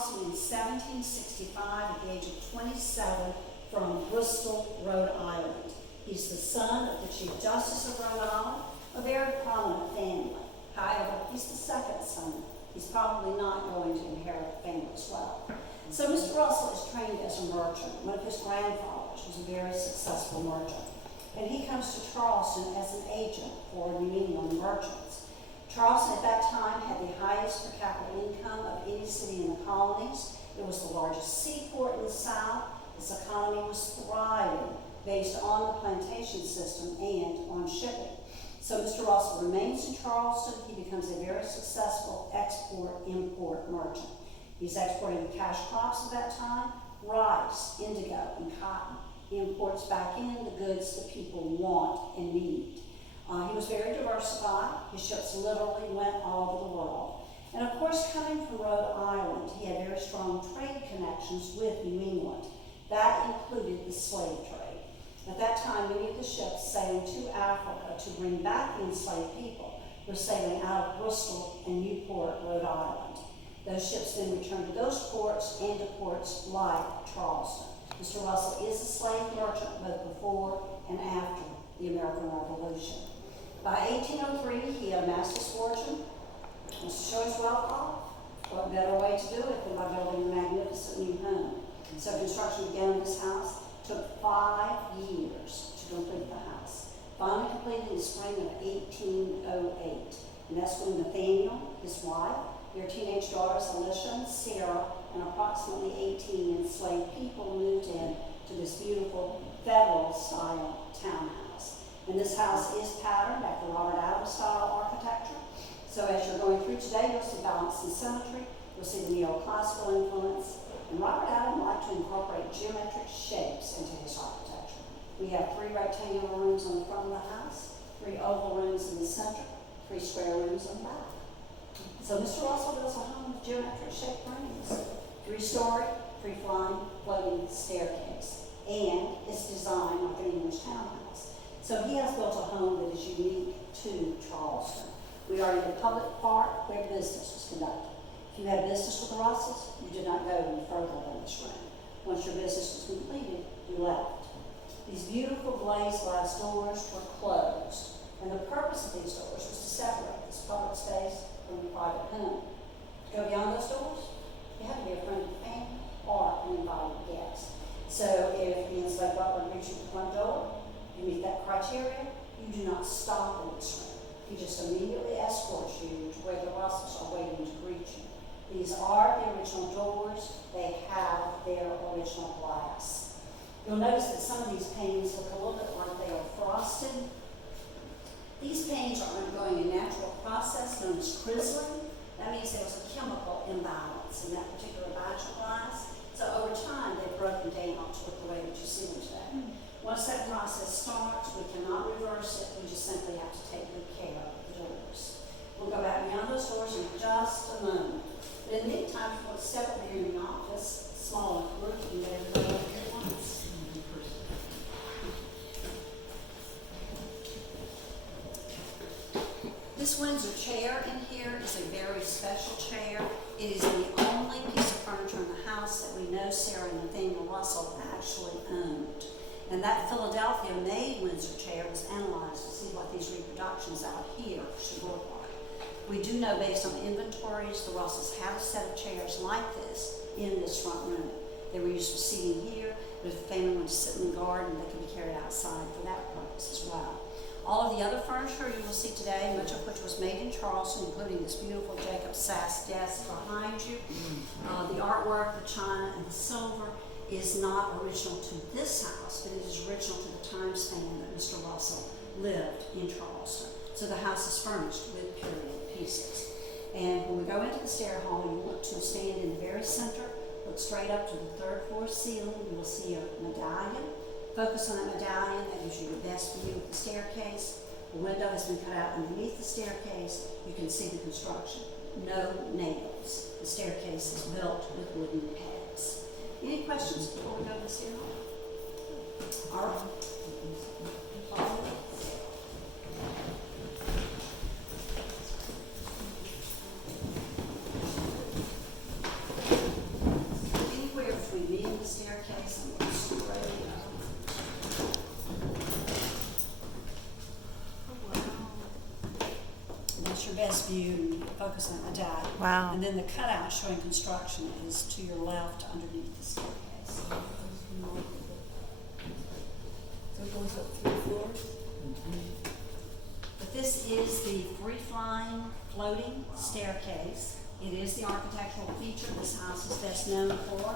In 1765 at the age of 27 from Bristol, Rhode Island. He's the son of the Chief Justice of Rhode Island, a very prominent family. However, he's the second son. He's probably not going to inherit the family as well. So Mr. Russell is trained as a merchant. One of his grandfathers was a very successful merchant. And he comes to Charleston as an agent for New England merchants. Charleston at that time had the highest per capita income of any city in the colonies. It was the largest seaport in the South. Its economy was thriving based on the plantation system and on shipping. So Mr. Russell remains in Charleston. He becomes a very successful export-import merchant. He's exporting the cash crops of that time, rice, indigo, and cotton. He imports back in the goods that people want and need. He was very diversified. His ships literally went all over the world. And of course, coming from Rhode Island, he had very strong trade connections with New England. That included the slave trade. At that time, many of the ships sailing to Africa to bring back the enslaved people were sailing out of Bristol and Newport, Rhode Island. Those ships then returned to those ports and to ports like Charleston. Mr. Russell is a slave merchant both before and after the American Revolution. By 1803, he had amassed his fortune. Wants to show his wealth off? What better way to do it than by building a magnificent new home? So construction began on this house. Took 5 years to complete the house. Finally completed in the spring of 1808. And that's when Nathaniel, his wife, their teenage daughters Alicia and Sarah, and approximately 18 enslaved people moved in to this beautiful federal-style townhouse. And this house is patterned after Robert Adams style architecture. So as you're going through today, you'll see balance and symmetry. You'll see the neoclassical influence. And Robert Adams liked to incorporate geometric shapes into his architecture. We have 3 rectangular rooms on the front of the house, 3 oval rooms in the center, 3 square rooms on the back. So Mr. Russell builds a home with geometric shaped rooms, 3-story, free-flying, floating staircase, and it's designed like an English townhouse. So he has built a home that is unique to Charleston. We are in a public park where business was conducted. If you had business with the Russells, you did not go any further than this room. Once your business was completed, you left. These beautiful glazed glass doors were closed, and the purpose of these doors was to separate this public space from the private home. To go beyond those doors, you had to be a friend of the family or an invited guest. So if the enslaved butler brings you to the front door, you meet that criteria, you do not stop in this room. He just immediately escorts you to where the Russells are waiting to greet you. These are the original doors. They have their original glass. You'll notice that some of these paintings look a little bit like they are frosted. These paintings are undergoing a natural process known as crizzling. That means there was a chemical imbalance in that particular batch of glass. So over time, they've broken down to look the way that you see them today. Once that process starts, we cannot reverse it. We just simply have to take good care of the doors. We'll go back beyond those doors in just a moment. But in the meantime, if you want to step over here in the office, small enough group, you can get everybody over here at once. This Windsor chair in here is a very special chair. It is the only piece of furniture in the house that we know Sarah and Nathaniel Russell actually owned. And that Philadelphia-made Windsor chair was analyzed to see what these reproductions out here should look like. We do know based on inventories, the Russells had a set of chairs like this in this front room. They were used for seating here, but if the family wanted to sit in the garden, they could be carried outside for that purpose as well. All of the other furniture you will see today, much of which was made in Charleston, including this beautiful Jacob Sass desk behind you. The artwork, the china, and the silver is not original to this house, but it is original to the time span that Mr. Russell lived in Charleston. So the house is furnished with period pieces. And when we go into the stair hall, you want to stand in the very center, look straight up to the 3rd floor ceiling. You will see a medallion. Focus on that medallion. That gives you the best view of the staircase. The window has been cut out underneath the staircase. You can see the construction. No nails. The staircase is built with wooden pegs. Any questions before we go to the stair hall? All right. represent my dad. Wow. And then the cutout showing construction is to your left underneath the staircase. So it goes up 3 floors? But this is the free-flying floating staircase. It is the architectural feature this house is best known for.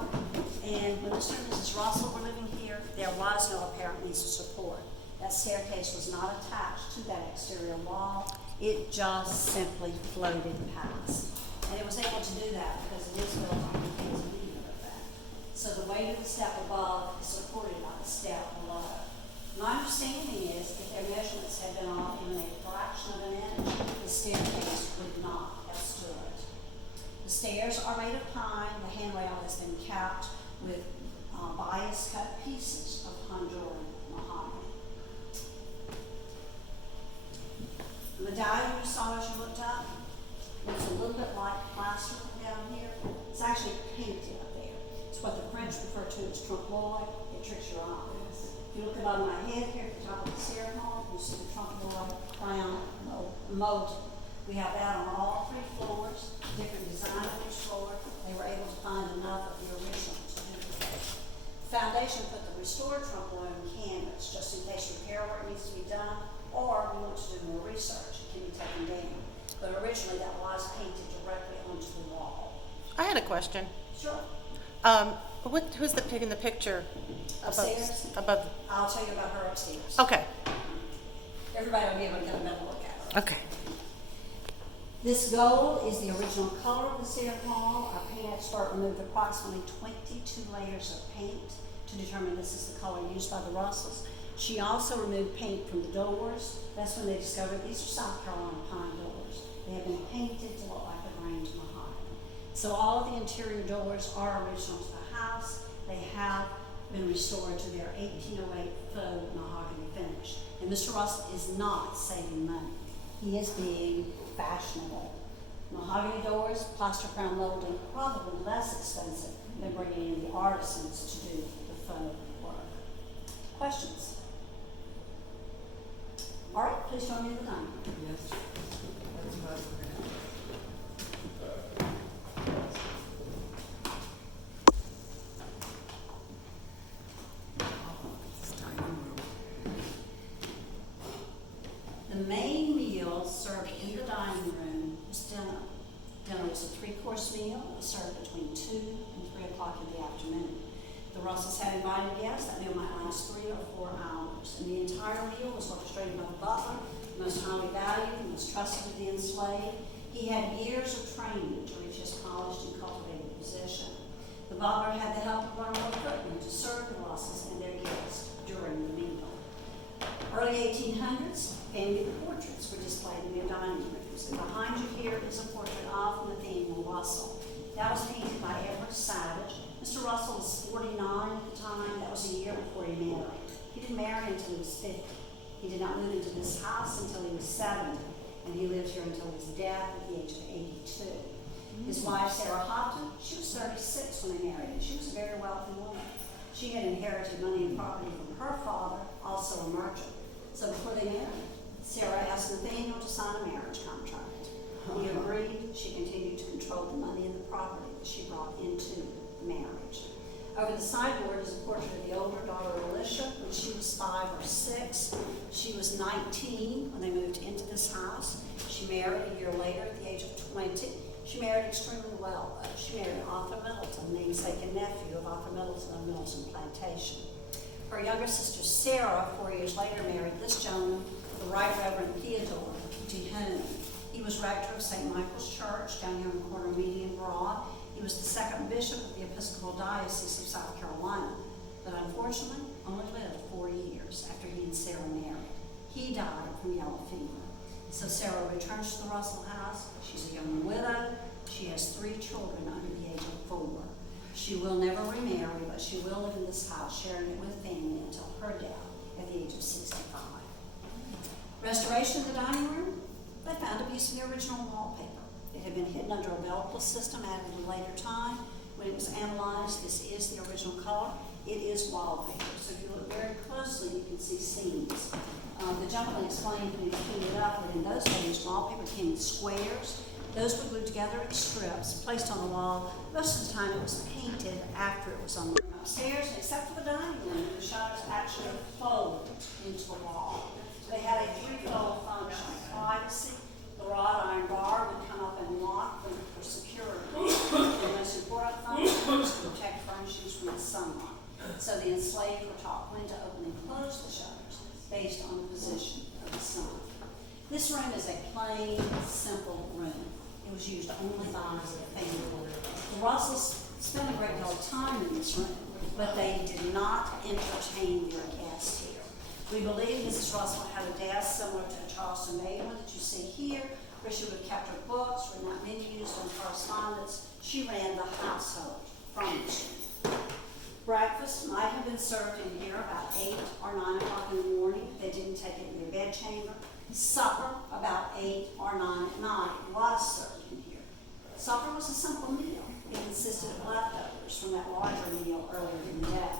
And when Mr. and Mrs. Russell were living here, there was no apparent means of support. That staircase was not attached to that exterior wall. It just simply floated past. And it was able to do that because it is built on the cantilever of that. So the weight of the step above is supported by the step below. My understanding is if their measurements had been off even a fraction of an inch, the staircase would not have stood. The stairs are made of pine. The handrail has been capped with bias cut pieces of Honduran mahogany. The medallion you saw as you looked up looks a little bit like plaster down here. It's actually painted up there. It's what the French refer to as trompe l'oeil. It tricks your eyes. If you look above my head here at the top of the staircase, you see the trompe l'oeil crown molded. We have that on all 3 floors, different design on each floor. They were able to find enough of the original to duplicate. The foundation put the restored trompe l'oeil in canvas, just in case repair work needs to be done, or we want to do more research. It can be taken down. But originally that was painted directly onto the wall. I had a question. Sure. Who's the pig in the picture? Upstairs? Above. I'll tell you about her upstairs. Okay. Everybody will be able to get a better look at her. Okay. This gold is the original color of the stair wall. Our paint expert removed approximately 22 layers of paint to determine this is the color used by the Russells. She also removed paint from the doors. That's when they discovered these are South Carolina pine doors. They have been painted to look like the grained mahogany. So all of the interior doors are original to the house. They have been restored to their 1808 faux mahogany finish. And Mr. Russell is not saving money. He is being fashionable. Mahogany doors, plaster crown molding, probably less expensive than bringing in the artisans to do the faux work. Questions? All right, please join me in the dining room. Yes. That's what I was looking at. This dining room. The main meal served in the dining room was dinner. Dinner was a 3-course meal. It was served between 2 and 3 o'clock in the afternoon. The Russells had invited guests. That meal might last 3 or 4 hours. And the entire meal was orchestrated by the butler, the most highly valued, the most trusted of the enslaved. He had years of training to reach his polished and cultivated position. The butler had the help of Learned Cookman to serve the Russells and their guests during the meal. Early 1800s, family portraits were displayed in their dining rooms. And behind you here is a portrait of Nathaniel Russel. That was painted by Edward Savage. Mr. Russell was 49 at the time. That was a year before he married. He didn't marry until he was 50. He did not move into this house until he was 70, and he lived here until his death at the age of 82. His wife, Sarah Hopton, she was 36 when they married, and she was a very wealthy woman. She had inherited money and property from her father, also a merchant. So before they married, Sarah asked Nathaniel to sign a marriage contract. He agreed. She continued to control the money and the property that she brought into the marriage. Over the sideboard is a portrait of the older daughter, Alicia, when she was 5 or 6. She was 19 when they moved into this house. She married a year later at the age of 20. She married extremely well, though. She married Arthur Middleton, namesake and nephew of Arthur Middleton of Middleton Plantation. Her younger sister, Sarah, 4 years later, married this gentleman, the Right Reverend Theodore DeHoon. He was rector of St. Michael's Church down here on the corner of Meany and Broad. He was the 2nd bishop of the Episcopal Diocese of South Carolina, but unfortunately only lived 4 years after he and Sarah married. He died from yellow fever. So Sarah returns to the Russell house. She's a young widow. She has 3 children under the age of 4. She will never remarry, but she will live in this house, sharing it with family until her death at the age of 65. Restoration of the dining room, they found a piece of the original wallpaper. It had been hidden under a beltless system added at a later time. When it was analyzed, this is the original color. It is wallpaper, so if you look very closely, you can see seams. The gentleman explained when he cleaned it up that in those days, wallpaper came in squares. Those were glued together in strips, placed on the wall. Most of the time it was painted after it was on the upstairs, except for the dining room, the shutters actually fold into the wall. They had a threefold function: privacy, the wrought iron bar would come up and lock them for security. The most important function was to protect furnishings from the sunlight. So the enslaved were taught when to open and close the shutters based on the position of the sun. This room is a plain, simple room. It was used only by the family. The Russells spent a great deal of time in this room, but they did not entertain their guests here. We believe Mrs. Russell had a desk similar to a Charleston made one that you see here, where she would have kept her books, written out menus and correspondence. She ran the household from this room. Breakfast might have been served in here about 8 or 9 o'clock in the morning if they didn't take it in their bedchamber. Supper, about 8 or 9 at night, was served in here. Supper was a simple meal. It consisted of leftovers from that larger meal earlier in the day.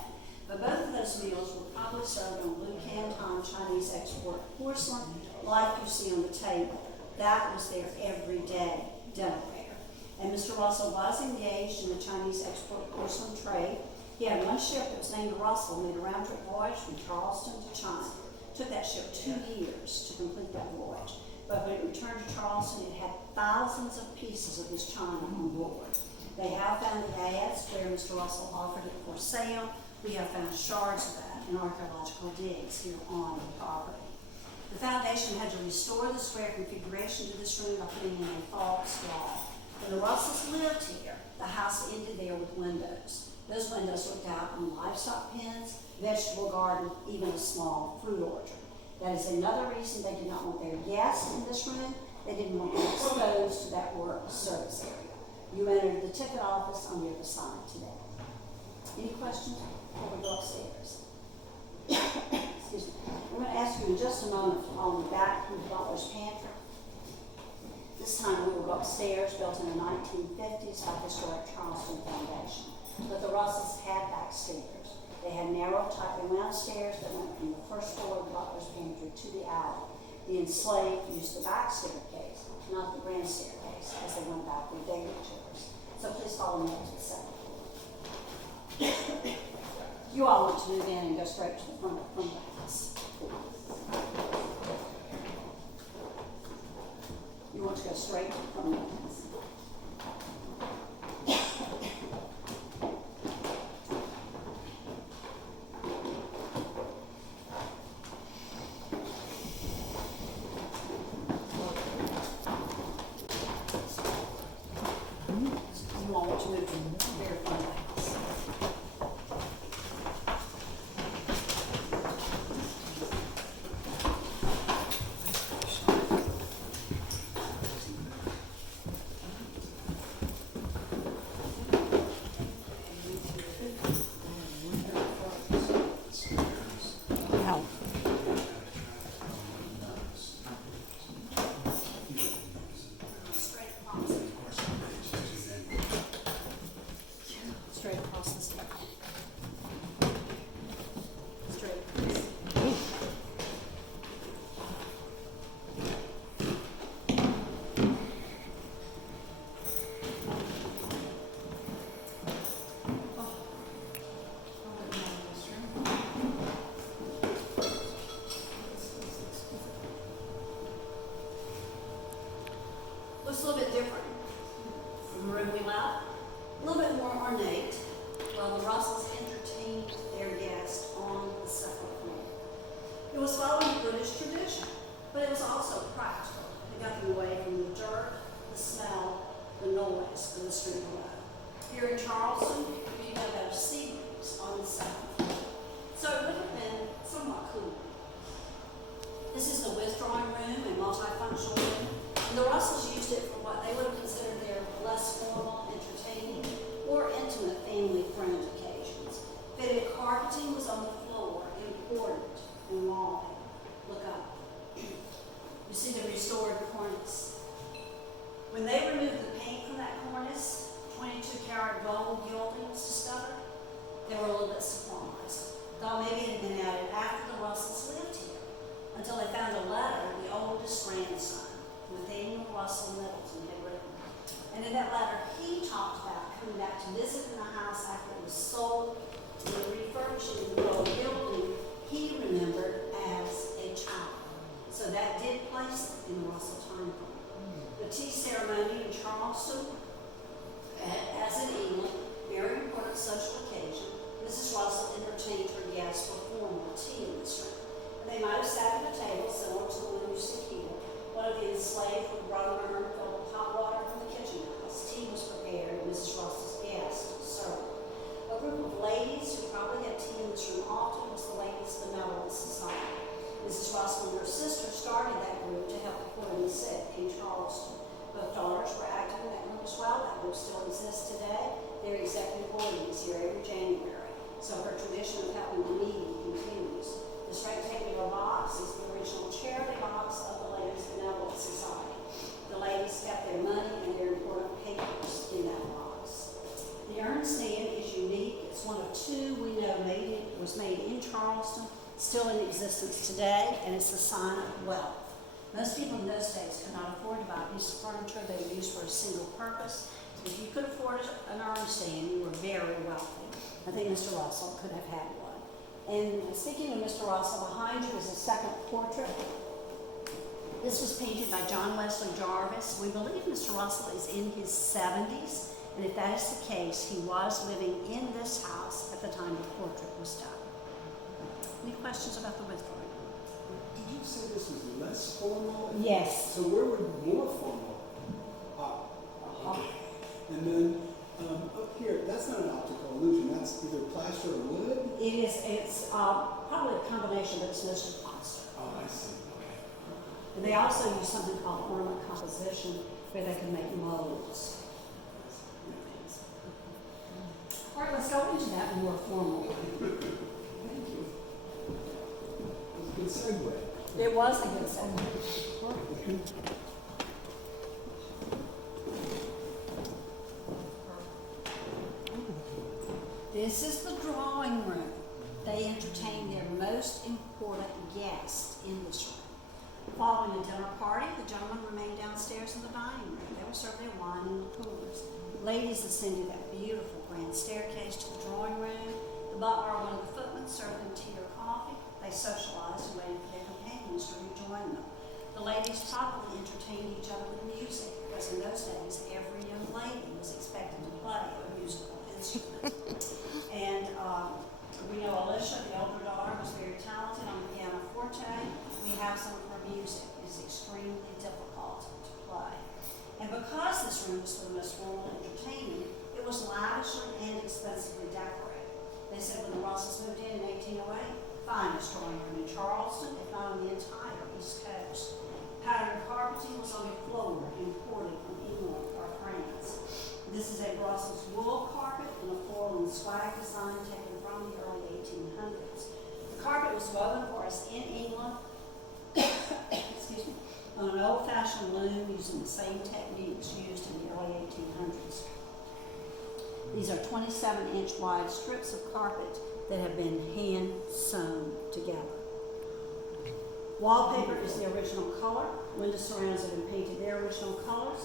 But both of those meals were probably served on blue Canton Chinese export porcelain, like you see on the table. That was their everyday dinnerware. And Mr. Russell was engaged in the Chinese export porcelain trade. He had one ship that was named Russell, made a round-trip voyage from Charleston to China. It took that ship 2 years to complete that voyage. But when it returned to Charleston, it had thousands of pieces of this china on board. They have found ads where Mr. Russell offered it for sale. We have found shards of that in archaeological digs here on the property. The foundation had to restore the square configuration to this room by putting in a false wall. When the Russells lived here, the house ended there with windows. Those windows looked out on livestock pens, vegetable garden, even a small fruit orchard. That is another reason they did not want their guests in this room. They didn't want them exposed to that work service area. You entered the ticket office on the other side today. Any questions before we go upstairs? Excuse me. I'm going to ask you in just a moment on the back from the butler's pantry. This time we will go upstairs, built in the 1950s by the Historic Charleston Foundation. But the Russells had back stairs. They had narrow, tightly wound stairs that went from the first floor of the butler's pantry to the alley. The enslaved used the back staircase, not the grand staircase, as they went back with daily chairs. So please follow me up to the second floor. You all want to move in and go straight to the front of the house. You want to go straight to the front of the house. You all want to move to the very front of the house. Straight across the step. Straight across. Looks a little bit different from the room we left. A little bit more ornate, while the Russells entertained their guests on the second floor. It was following British tradition, but it was also practical. It got them away from the dirt, the smell, the noise of the street below. Here in Charleston, you have better sea rooms on the second floor, so it would have been somewhat cooler. This is the withdrawing room, a multifunctional room, and the Russells used it for what they would have considered their less formal, entertaining, or intimate family-friend occasions. Fitted carpeting was on the floor, important in wallpaper. Look up. You see the restored cornice. When they removed the paint from that cornice, 22-karat gold gilding was discovered. They were a little bit surprised. Thought maybe it had been added after the Russells lived here, until they found a letter of the oldest grandson, Nathaniel Russel And in that letter, he talked about coming back to visit in the house after it was sold and refurbishing the old building he remembered as a child. So that did place it in the Russell time frame. The tea ceremony in Charleston, as in England, very important social occasion. Mrs. Russell entertained her guests with formal tea in this room. And they might have sat at a table similar to the one you see here. One of the enslaved would run an urn filled with hot water from the kitchen house. Tea was prepared, and Mrs. Russell's guests served. A group of ladies who probably had tea in this room often was the Ladies' Benevolent Society. Mrs. Russell and her sister started that group to help the poor and the sick in Charleston. Both daughters were active in that group as well. That group still exists today. Their executive board meets here every January. So her tradition of helping the needy continues. This rectangular box is the original charity box of the Ladies' Benevolent Society. The ladies kept their money and their important papers in that box. The urn stand is unique. It's one of two we know was made in Charleston, still in existence today, and it's a sign of wealth. Most people in those days could not afford to buy a piece of furniture they were used for a single purpose. If you could afford an urn stand, you were very wealthy. I think Mr. Russell could have had one. And speaking of Mr. Russell, behind you is a second portrait. This was painted by John Wesley Jarvis. We believe Mr. Russell is in his 70s, and if that is the case, he was living in this house at the time the portrait was done. Any questions about the withdrawing? Did you say this was less formal? Yes. So where would more formal? Okay. And then up here, that's not an optical illusion. That's either plaster or wood. It's probably a combination, but it's mostly plaster. Oh, I see. Okay. And they also use something called ornament composition, where they can make molds. All right, let's go into that more formally. Thank you. That was a good segue. It was a good segue. This is the drawing room. They entertain their most important guests in this room. Following a dinner party, the gentlemen remained downstairs in the dining room. They would serve their wine in the coolers. Ladies ascended that beautiful grand staircase to the drawing room. The butler or one of the footmen served them tea or coffee. They socialized and waited for their companions to rejoin them. The ladies probably entertained each other with music, because in those days, every young lady was expected to play a musical instrument. And we know Alicia, the older daughter, was very talented on the pianoforte. We have some of her music. It's extremely difficult to play. And because this room was for the most formal entertainment, it was lavishly and expensively decorated. They said when the Russells moved in 1808, finest drawing room in Charleston, if not on the entire East Coast. Patterned carpeting was on a floor imported from England or France. This is a Brussels wool carpet in a floral and swag design taken from the early 1800s. The carpet was woven for us in England excuse me, on an old-fashioned loom using the same techniques used in the early 1800s. These are 27-inch wide strips of carpet that have been hand sewn together. Wallpaper is the original color. Window surrounds have been painted their original colors.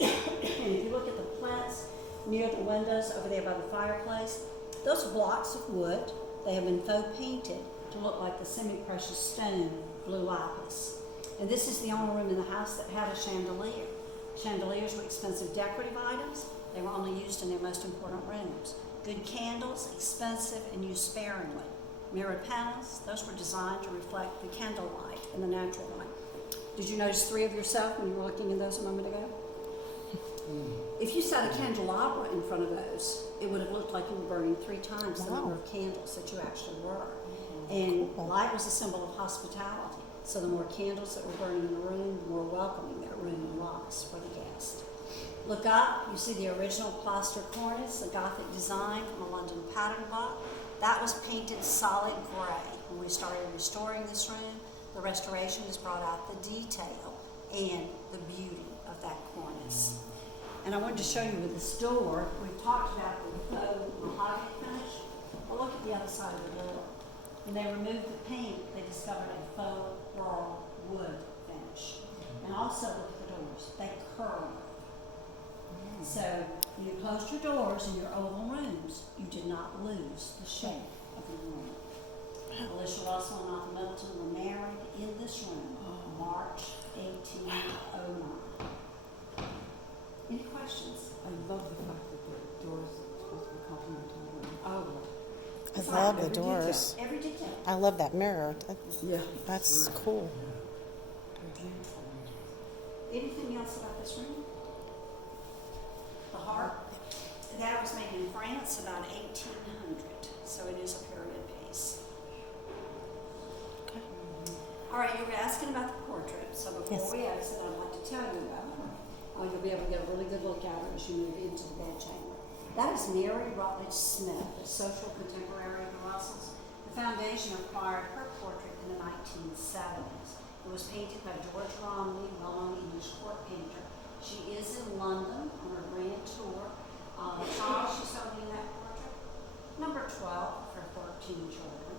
And if you look at the plants near the windows over there by the fireplace, those are blocks of wood. They have been faux painted to look like the semi-precious stone blue lapis. And this is the only room in the house that had a chandelier. Chandeliers were expensive decorative items. They were only used in their most important rooms. Good candles, expensive and used sparingly. Mirrored panels, those were designed to reflect the candlelight and the natural light. Did you notice 3 of yourself when you were looking in those a moment ago? If you set a candelabra in front of those, it would have looked like you were burning 3 times the number of candles that you actually were. And light was a symbol of hospitality. So the more candles that were burning in the room, the more welcoming that room was for the guest. Look up, you see the original plaster cornice, a Gothic design from a London pattern book. That was painted solid gray. When we started restoring this room, the restoration has brought out the detail and the beauty of that cornice. And I wanted to show you with this door, we talked about the faux mahogany finish. Well, look at the other side of the door. When they removed the paint, they discovered a faux raw wood finish. And also look at the doors, they curve. So you closed your doors in your oval rooms, you did not lose the shape of your room. Alicia Russell and Arthur Middleton were married in this room, March 1809. Any questions? I love the fact that the doors are supposed to be complementary. Oh, I It's love like the every detail. doors. every detail. I love that mirror. Yeah. That's cool. Anything else about this room? The harp, that was made in France about 1800, so it is a period piece. Okay. All right, you were asking about the portrait, so before Yes. we exit, I'd like to tell you about her. You'll be able to get a really good look at her as you move into the bedchamber. That is Mary Rutledge Smith, a social contemporary of the Russells. The foundation acquired her portrait in the 1970s. It was painted by George Romney, a well-known English court painter. She is in London on her grand tour. The child she's holding in that portrait, number 12 for 13 children.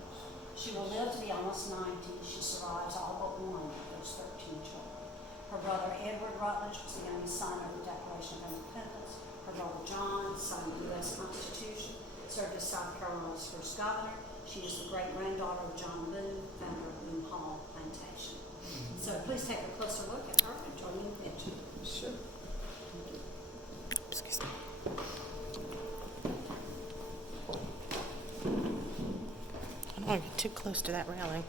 She will live to be almost 90. She survives all but one of those 13 children. Her brother Edward Rutledge was the youngest son of the Declaration of Independence. Her brother John signed the U.S. Constitution, served as South Carolina's first governor. She is the great-granddaughter of John Boone, founder of Boone Hall Plantation. So please take a closer look at her and join me in the picture. Sure. Excuse me. I don't want to get too close to that railing.